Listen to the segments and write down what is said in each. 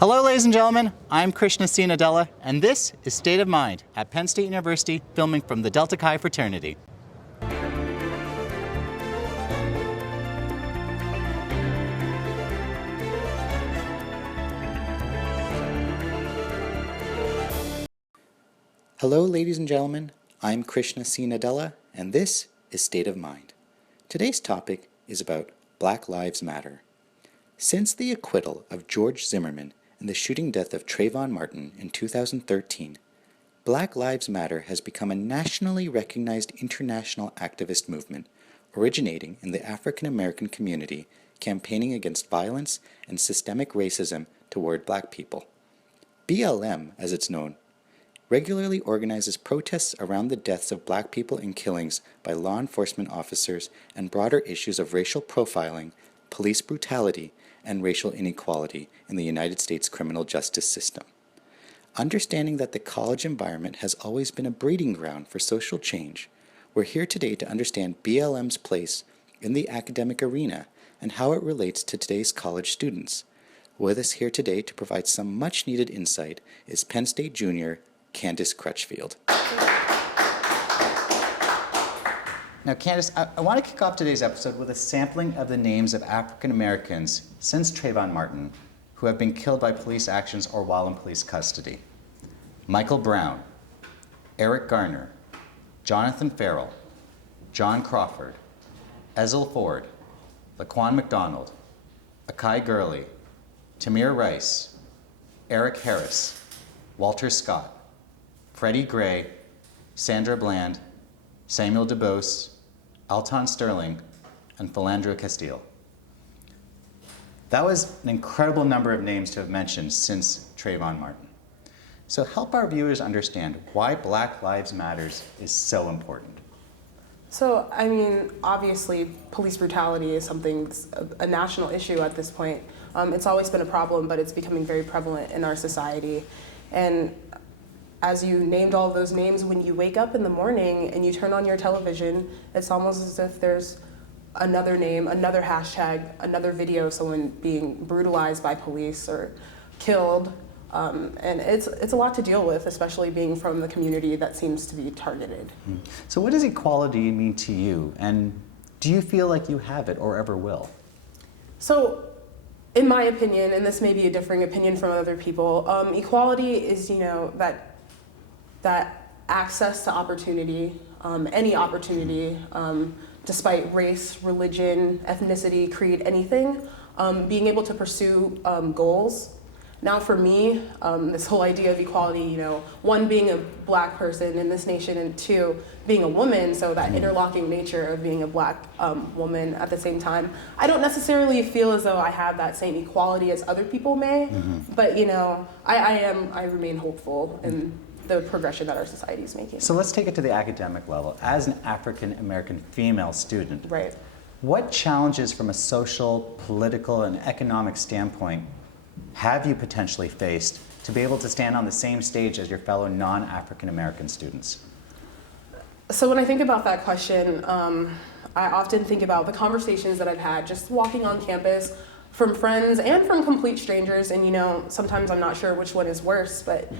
Hello, ladies and gentlemen. I'm Krishna C. Nadella, and this is State of Mind at Penn State University, filming from the Delta Chi fraternity. Hello, ladies and gentlemen. I'm Krishna C. Nadella, and this is State of Mind. Today's topic is about Black Lives Matter. Since the acquittal of George Zimmerman and the shooting death of Travyon Martin in 2013, Black Lives Matter has become a nationally recognized international activist movement originating in the African American community, campaigning against violence and systemic racism toward Black people. BLM, as it's known, regularly organizes protests around the deaths of Black people and killings by law enforcement officers and broader issues of racial profiling, police brutality, and racial inequality in the United States criminal justice system. Understanding that the college environment has always been a breeding ground for social change, we're here today to understand BLM's place in the academic arena and how it relates to today's college students. With us here today to provide some much-needed insight is Penn State Junior, Candice Crutchfield. Now, Candice, I want to kick off today's episode with a sampling of the names of African Americans since Travyon Martin who have been killed by police actions or while in police custody. Michael Brown, Eric Garner, Jonathan Farrell, John Crawford, Ezell Ford, Laquan McDonald, Akai Gurley, Tamir Rice, Eric Harris, Walter Scott, Freddie Gray, Sandra Bland, Samuel DuBose, Alton Sterling, and Philandro Castile. That was an incredible number of names to have mentioned since Travyon Martin. So help our viewers understand why Black Lives Matter is so important. So, I mean, obviously, police brutality is something, a national issue at this point. It's always been a problem, but it's becoming very prevalent in our society. And as you named all those names, when you wake up in the morning and you turn on your television, it's almost as if there's another name, another hashtag, another video of someone being brutalized by police or killed. And it's a lot to deal with, especially being from the community that seems to be targeted. So what does equality mean to you? And do you feel like you have it or ever will? So, in my opinion, and this may be a differing opinion from other people, equality is, that access to opportunity, any opportunity, despite race, religion, ethnicity, creed, anything, being able to pursue goals. Now for me, this whole idea of equality, one, being a Black person in this nation, and two, being a woman, so that interlocking nature of being a Black woman at the same time. I don't necessarily feel as though I have that same equality as other people may, but I remain hopeful in the progression that our society is making. So let's take it to the academic level. As an African American female student, Right. What challenges from a social, political, and economic standpoint have you potentially faced to be able to stand on the same stage as your fellow non-African American students? So when I think about that question, I often think about the conversations that I've had just walking on campus from friends and from complete strangers, and sometimes I'm not sure which one is worse, but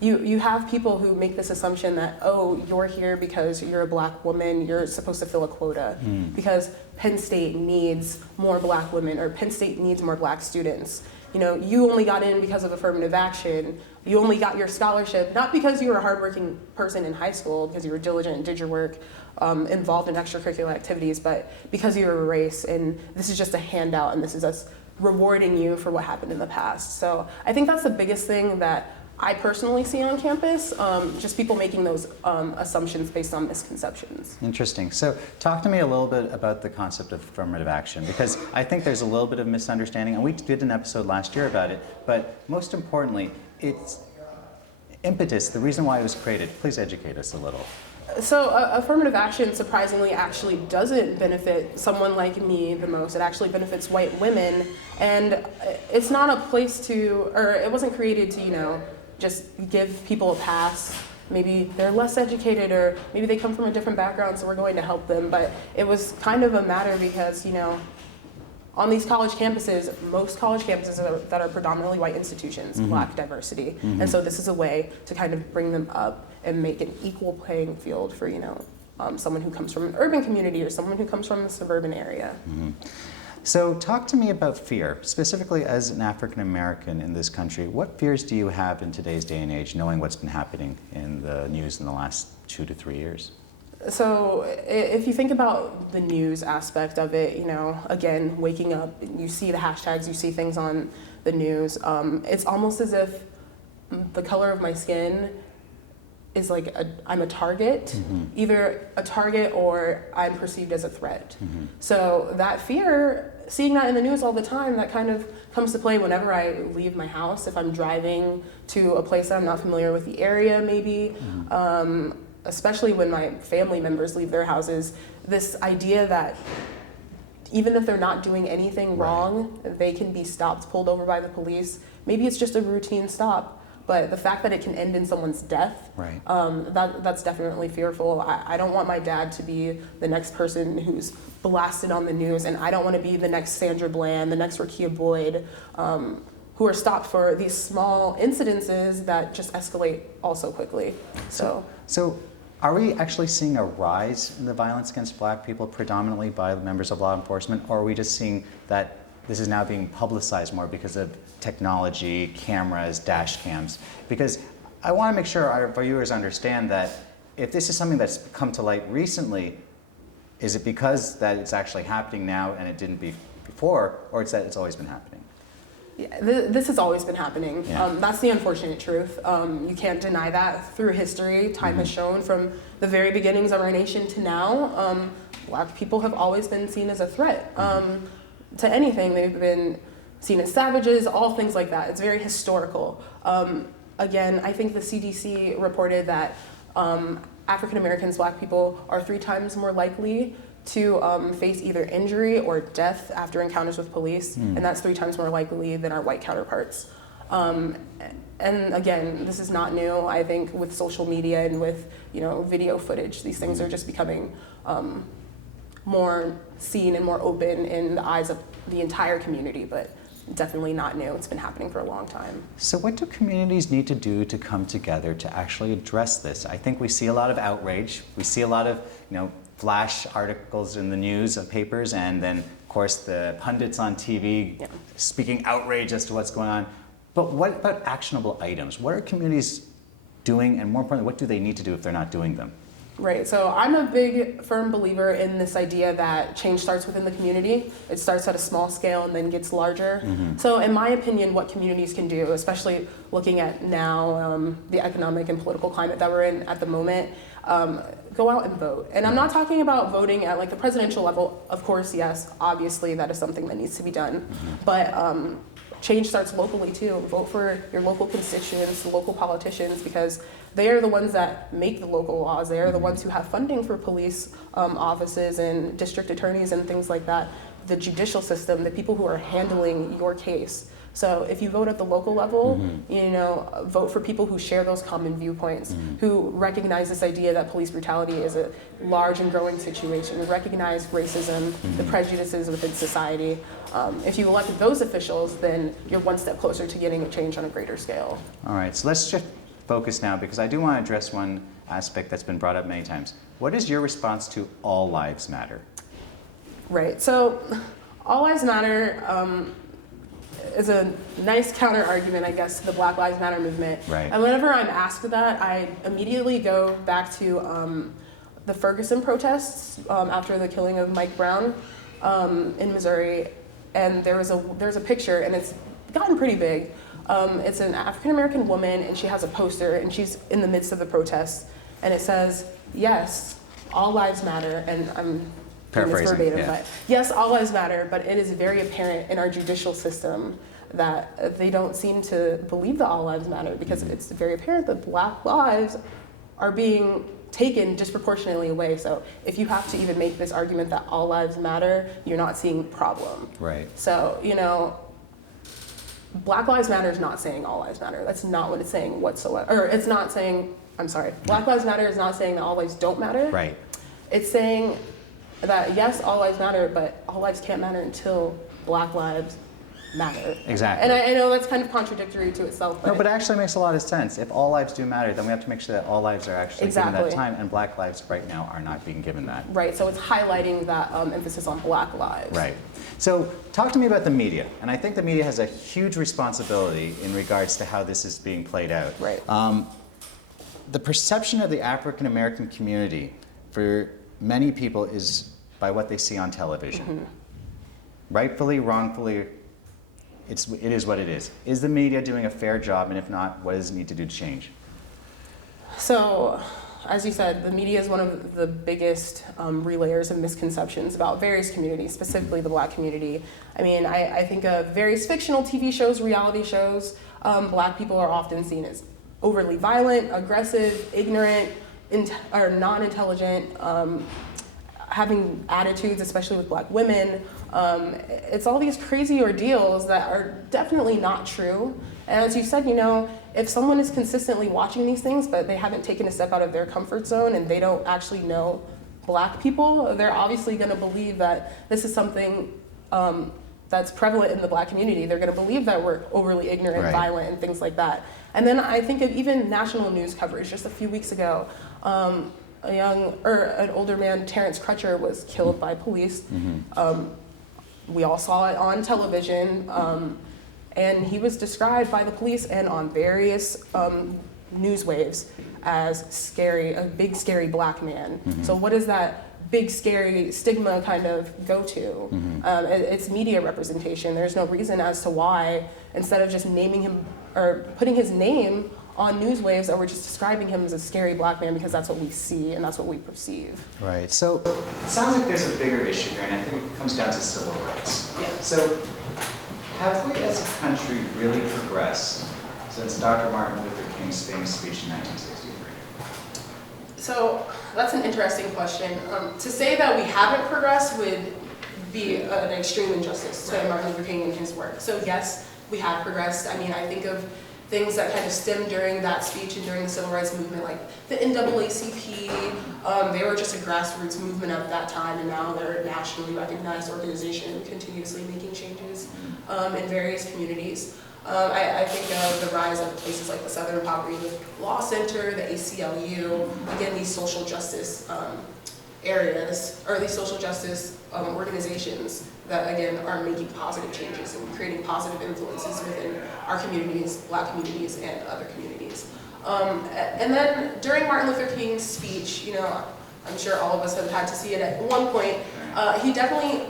you have people who make this assumption that, oh, you're here because you're a Black woman, you're supposed to fill a quota, because Penn State needs more Black women, or Penn State needs more Black students. You only got in because of affirmative action. You only got your scholarship, not because you were a hardworking person in high school, because you were diligent and did your work, involved in extracurricular activities, but because you were a race, and this is just a handout, and this is us rewarding you for what happened in the past. So I think that's the biggest thing that I personally see on campus, just people making those assumptions based on misconceptions. Interesting. So talk to me a little bit about the concept of affirmative action, because I think there's a little bit of misunderstanding, and we did an episode last year about it, but most importantly, its impetus, the reason why it was created. Please educate us a little. So affirmative action surprisingly actually doesn't benefit someone like me the most. It actually benefits white women, and it's not a place it wasn't created to, just give people a pass. Maybe they're less educated, or maybe they come from a different background, so we're going to help them. But it was kind of a matter because, on these college campuses, most college campuses that are predominantly white institutions lack diversity. And so this is a way to kind of bring them up and make an equal playing field for, someone who comes from an urban community or someone who comes from a suburban area. So talk to me about fear, specifically as an African American in this country. What fears do you have in today's day and age, knowing what's been happening in the news in the last 2 to 3 years? So if you think about the news aspect of it, again, waking up, you see the hashtags, you see things on the news. It's almost as if the color of my skin is like I'm a target, either a target or I'm perceived as a threat. So that fear, seeing that in the news all the time, that kind of comes to play whenever I leave my house. If I'm driving to a place that I'm not familiar with the area, maybe. Especially when my family members leave their houses, this idea that even if they're not doing anything wrong, they can be stopped, pulled over by the police. Maybe it's just a routine stop, but the fact that it can end in someone's death, that's definitely fearful. I don't want my dad to be the next person who's blasted on the news, and I don't want to be the next Sandra Bland, the next Rakia Boyd, who are stopped for these small incidences that just escalate also quickly. So are we actually seeing a rise in the violence against Black people predominantly by members of law enforcement, or are we just seeing that this is now being publicized more because of technology, cameras, dash cams? Because I want to make sure our viewers understand that if this is something that's come to light recently, is it because that it's actually happening now and it didn't before, or it's that it's always been happening? Yeah, this has always been happening. Yeah. That's the unfortunate truth. You can't deny that. Through history, time has shown from the very beginnings of our nation to now, Black people have always been seen as a threat to anything. They've been seen as savages, all things like that. It's very historical. Again, I think the CDC reported that African Americans, Black people, are 3 times more likely to face either injury or death after encounters with police, and that's 3 times more likely than our white counterparts. And again, this is not new. I think with social media and with video footage, these things are just becoming more seen and more open in the eyes of the entire community, but definitely not new. It's been happening for a long time. So what do communities need to do to come together to actually address this? I think we see a lot of outrage. We see a lot of flash articles in the news papers, and then of course the pundits on TV speaking outrage as to what's going on. But what about actionable items? What are communities doing, and more importantly, what do they need to do if they're not doing them? Right, so I'm a big, firm believer in this idea that change starts within the community. It starts at a small scale and then gets larger. So in my opinion, what communities can do, especially looking at now the economic and political climate that we're in at the moment, go out and vote. And I'm not talking about voting at the presidential level. Of course, yes, obviously that is something that needs to be done. But change starts locally too. Vote for your local constituents, the local politicians, because they are the ones that make the local laws. They are the ones who have funding for police offices and district attorneys and things like that. The judicial system, the people who are handling your case. So if you vote at the local level, vote for people who share those common viewpoints, who recognize this idea that police brutality is a large and growing situation, recognize racism, the prejudices within society. If you elect those officials, then you're one step closer to getting a change on a greater scale. All right, so let's shift focus now, because I do want to address one aspect that's been brought up many times. What is your response to All Lives Matter? Right, so All Lives Matter is a nice counter argument, I guess, to the Black Lives Matter movement. Right. And whenever I'm asked that, I immediately go back to the Ferguson protests after the killing of Mike Brown in Missouri. And there's a picture, and it's gotten pretty big. It's an African-American woman, and she has a poster, and she's in the midst of the protests. And it says, yes, all lives matter. And I'm paraphrasing, verbatim, but yes, all lives matter, but it is very apparent in our judicial system that they don't seem to believe that all lives matter, because it's very apparent that Black lives are being taken disproportionately away. So if you have to even make this argument that all lives matter, you're not seeing the problem. Right. So, Black Lives Matter is not saying all lives matter. That's not what it's saying whatsoever. Or it's not saying, Black Lives Matter is not saying that all lives don't matter. Right. It's saying that yes, all lives matter, but all lives can't matter until Black Lives Matter. Exactly. And I know that's kind of contradictory to itself. No, but it actually makes a lot of sense. If all lives do matter, then we have to make sure that all lives are actually given that time, and Black lives right now are not being given that. Right, so it's highlighting that emphasis on Black lives. Right. So talk to me about the media. And I think the media has a huge responsibility in regards to how this is being played out. Right. The perception of the African American community for many people is by what they see on television. Mm-hmm. Rightfully, wrongfully, it is what it is. Is the media doing a fair job, and if not, what does it need to do to change? So, as you said, the media is one of the biggest relayers of misconceptions about various communities, specifically the Black community. I mean, I think of various fictional TV shows, reality shows. Black people are often seen as overly violent, aggressive, ignorant, or non-intelligent, having attitudes, especially with Black women. It's all these crazy ordeals that are definitely not true. And as you said, you know, if someone is consistently watching these things, but they haven't taken a step out of their comfort zone and they don't actually know Black people, they're obviously going to believe that this is something that's prevalent in the Black community. They're going to believe that we're overly ignorant, right, violent, and things like that. And then I think of even national news coverage. Just a few weeks ago, an older man, Terrence Crutcher, was killed by police. Mm-hmm. We all saw it on television, and he was described by the police and on various news waves as scary, a big scary Black man. Mm-hmm. So what does that big scary stigma kind of go to? Mm-hmm. It's media representation. There's no reason as to why, instead of just naming him or putting his name on news waves, that we're just describing him as a scary Black man because that's what we see and that's what we perceive. Right. So it sounds like there's a bigger issue here, and I think it comes down to civil rights. Yeah. So have we as a country really progressed since Dr. Martin Luther King's famous speech in 1963? So that's an interesting question. To say that we haven't progressed would be an extreme injustice to Martin Luther King and his work. So yes, we have progressed. I mean, I think of things that kind of stemmed during that speech and during the civil rights movement, like the NAACP. They were just a grassroots movement at that time, and now they're a nationally recognized organization, continuously making changes in various communities. I think of the rise of places like the Southern Poverty Law Center, the ACLU, again, these social justice areas, or these social justice organizations that, again, are making positive changes and creating positive influences within our communities, Black communities, and other communities. And then during Martin Luther King's speech, you know, I'm sure all of us have had to see it at one point, he definitely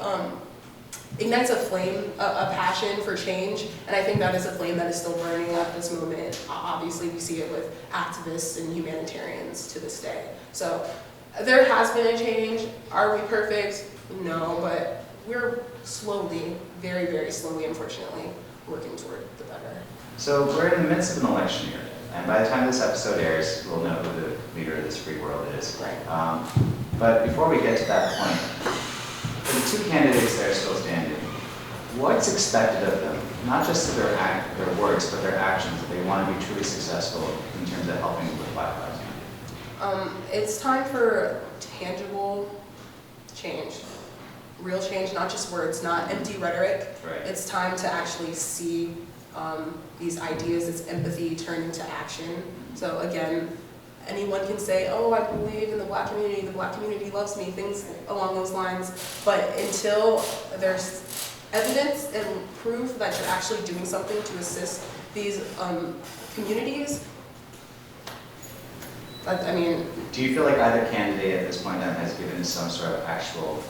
ignites a flame, a passion for change, and I think that is a flame that is still burning at this moment. Obviously, we see it with activists and humanitarians to this day. So there has been a change. Are we perfect? No, but we're slowly, very, very slowly, unfortunately, working toward the better. So we're in the midst of an election year, and by the time this episode airs, we'll know who the leader of this free world is. Right. But before we get to that point, for the two candidates that are still standing, what's expected of them, not just their words, but their actions, if they want to be truly successful in terms of helping with Black Lives Matter? It's time for tangible change. Real change, not just words, not empty rhetoric. Right. It's time to actually see these ideas, this empathy turn into action. So again, anyone can say, oh, I believe in the Black community loves me, things along those lines. But until there's evidence and proof that you're actually doing something to assist these communities, I mean... Do you feel like either candidate at this point in time has given some sort of actual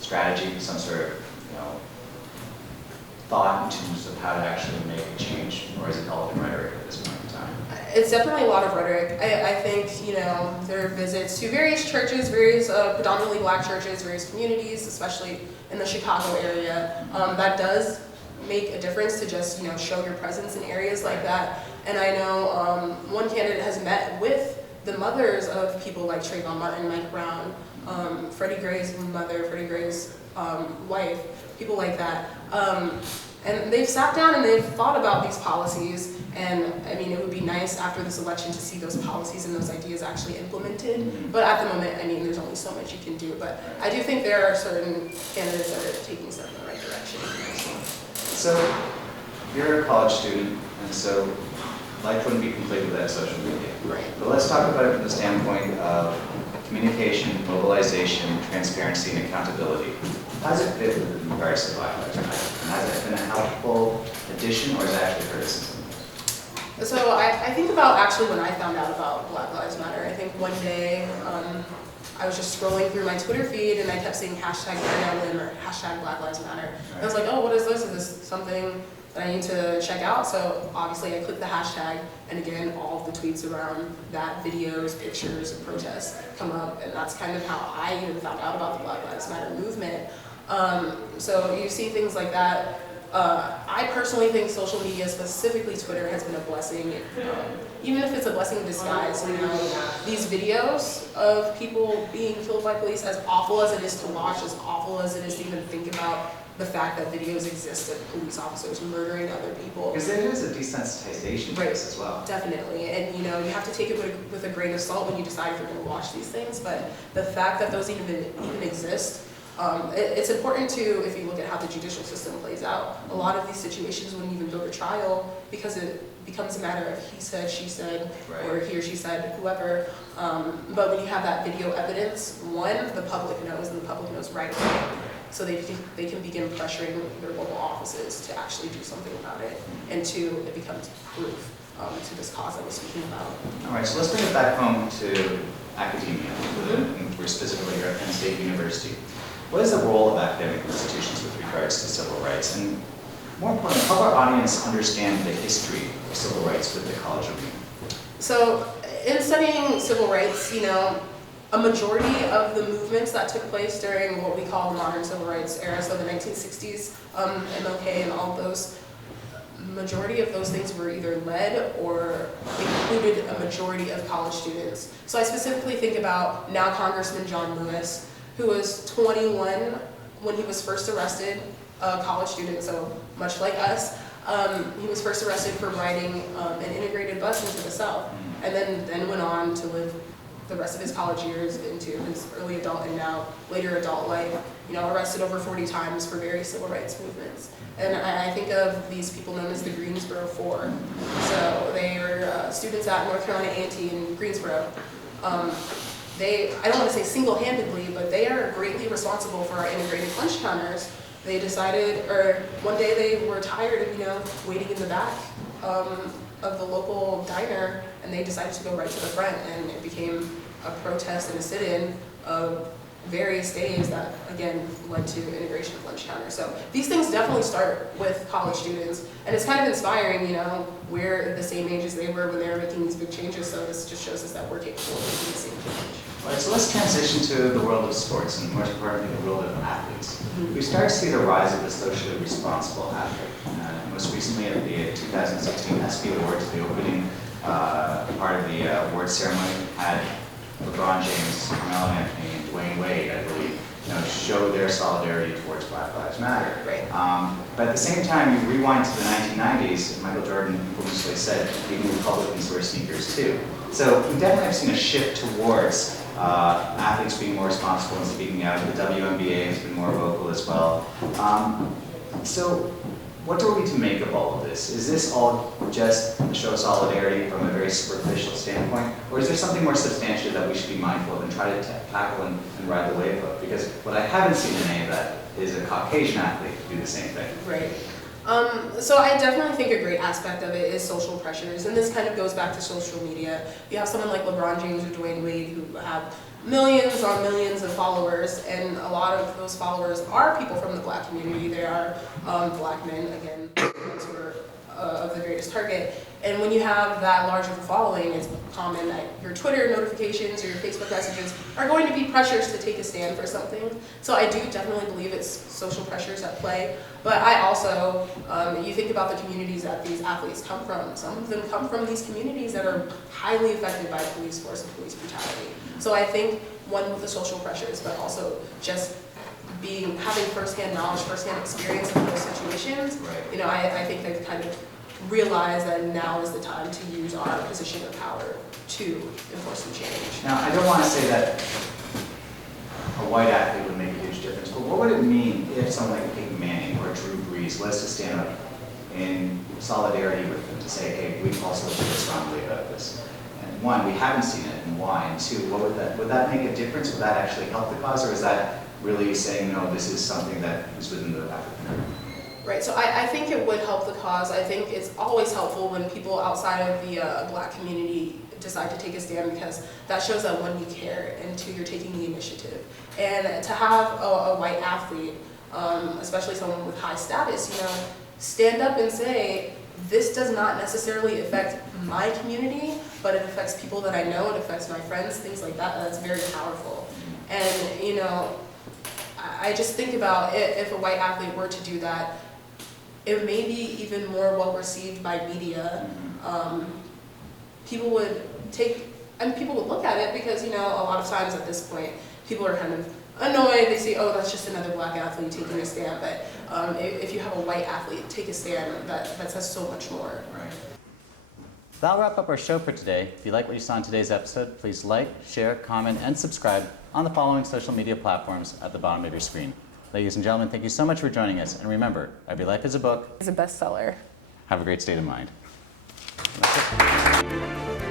strategy, some sort of, thought in terms of how to actually make a change, or is it all in rhetoric at this point in time? It's definitely a lot of rhetoric. I think, there are visits to various churches, various predominantly Black churches, various communities, especially in the Chicago area. That does make a difference to just, show your presence in areas like that. And I know one candidate has met with the mothers of people like Travyon Martin, Mike Brown, Freddie Gray's mother, Freddie Gray's wife, people like that. And they've sat down and they've thought about these policies, and I mean, it would be nice after this election to see those policies and those ideas actually implemented. But at the moment, I mean, there's only so much you can do. But I do think there are certain candidates that are taking steps in the right direction. expression. So you're a college student, and so life wouldn't be complete without social media. Right. But let's talk about it from the standpoint of communication, mobilization, transparency, and accountability. How does it fit in regards to Black Lives Matter? And has it been a helpful addition, or is it actually criticism? So I think about actually when I found out about Black Lives Matter. I think one day I was just scrolling through my Twitter feed and I kept seeing hashtag BLM or hashtag Black Lives Matter. And I was like, oh, what is this? Is this something that I need to check out? So obviously I clicked the hashtag, and again, all of the tweets around that, videos, pictures of protests come up, and that's kind of how I even found out about the Black Lives Matter movement. So you see things like that. I personally think social media, specifically Twitter, has been a blessing. Even if it's a blessing in disguise, you know, these videos of people being killed by police, as awful as it is to watch, as awful as it is to even think about the fact that videos exist of police officers murdering other people. Because there is a desensitization to this as well. Definitely, and you know, you have to take it with a grain of salt when you decide if you're going to watch these things, but the fact that those even exist, it's important to, if you look at how the judicial system plays out, a lot of these situations wouldn't even go to trial because it becomes a matter of he said, she said, Right. or he or she said, whoever. But when you have that video evidence, one, the public knows, and the public knows right away. So they can begin pressuring their local offices to actually do something about it. And two, it becomes proof to this cause I was speaking about. All right, so let's bring it back home to academia. And we're specifically here at Penn State University. What is the role of academic institutions with regards to civil rights? And more importantly, help our audience understand the history of civil rights with the college arena. So in studying civil rights, you know, a majority of the movements that took place during what we call the modern civil rights era, so the 1960s, MLK and all of those, majority of those things were either led or included a majority of college students. So I specifically think about now Congressman John Lewis, who was 21 when he was first arrested, a college student, so much like us. He was first arrested for riding an integrated bus into the South, and then went on to live the rest of his college years into his early adult and now later adult life, you know, arrested over 40 times for various civil rights movements. And I think of these people known as the Greensboro Four. So they were students at North Carolina A&T in Greensboro. I don't want to say single-handedly, but they are greatly responsible for our integrated lunch counters. They decided, or one day they were tired of, you know, waiting in the back of the local diner, and they decided to go right to the front, and it became a protest and a sit-in of various days that, again, led to integration of lunch counters. So these things definitely start with college students, and it's kind of inspiring, you know, we're the same age as they were when they were making these big changes, so this just shows us that we're capable of making the same change. All right, so let's transition to the world of sports, and more importantly, the world of athletes. We start to see the rise of the socially responsible athlete. Most recently at the 2016 ESPY Awards, the opening part of the award ceremony had LeBron James, Carmelo Anthony, and Dwayne Wade, I believe, you know, show their solidarity towards Black Lives Matter. Right. But at the same time, you rewind to the 1990s, Michael Jordan famously said, even Republicans wear sneakers too. So we definitely have seen a shift towards athletes being more responsible and speaking out. The WNBA has been more vocal as well. So what are we to make of all of this? Is this all just a show of solidarity from a very superficial standpoint? Or is there something more substantial that we should be mindful of and try to tackle and ride the wave of? Because what I haven't seen in any of that is a Caucasian athlete do the same thing. Right. So I definitely think a great aspect of it is social pressures, and this kind of goes back to social media. You have someone like LeBron James or Dwayne Wade who have millions on millions of followers, and a lot of those followers are people from the Black community. They are Black men, again, who are of the greatest target. And when you have that large of a following, it's common that your Twitter notifications or your Facebook messages are going to be pressures to take a stand for something. So I do definitely believe it's social pressures at play. But I also, you think about the communities that these athletes come from. Some of them come from these communities that are highly affected by police force and police brutality. So I think, one, with the social pressures, but also just having firsthand knowledge, firsthand experience in those situations, Right. you know, I think they've kind of realized that now is the time to use our position of power to enforce some change. Now, I don't want to say that a white athlete would make a huge difference, but what would it mean if someone like Peyton Manning or Drew agrees was to stand up in solidarity with them to say, hey, we also feel strongly about this. And one, we haven't seen it, and why? And two, would that make a difference? Would that actually help the cause, or is that really saying, no, this is something that is within the African American? Right, so I think it would help the cause. I think it's always helpful when people outside of the Black community decide to take a stand, because that shows that one, you care, and two, you're taking the initiative. And to have a white athlete, especially someone with high status, stand up and say, this does not necessarily affect my community, but it affects people that I know, it affects my friends, things like that. That's very powerful. And I just think about if a white athlete were to do that, it may be even more well received by media. People would look at it because, a lot of times at this point, people are kind of annoyed. They say, oh, that's just another Black athlete taking a stand. But if you have a white athlete take a stand, that says so much more. Right. That'll wrap up our show for today. If you like what you saw in today's episode, please like, share, comment, and subscribe on the following social media platforms at the bottom of your screen. Ladies and gentlemen, thank you so much for joining us. And remember, every life is a book. It's a bestseller. Have a great state of mind. That's it.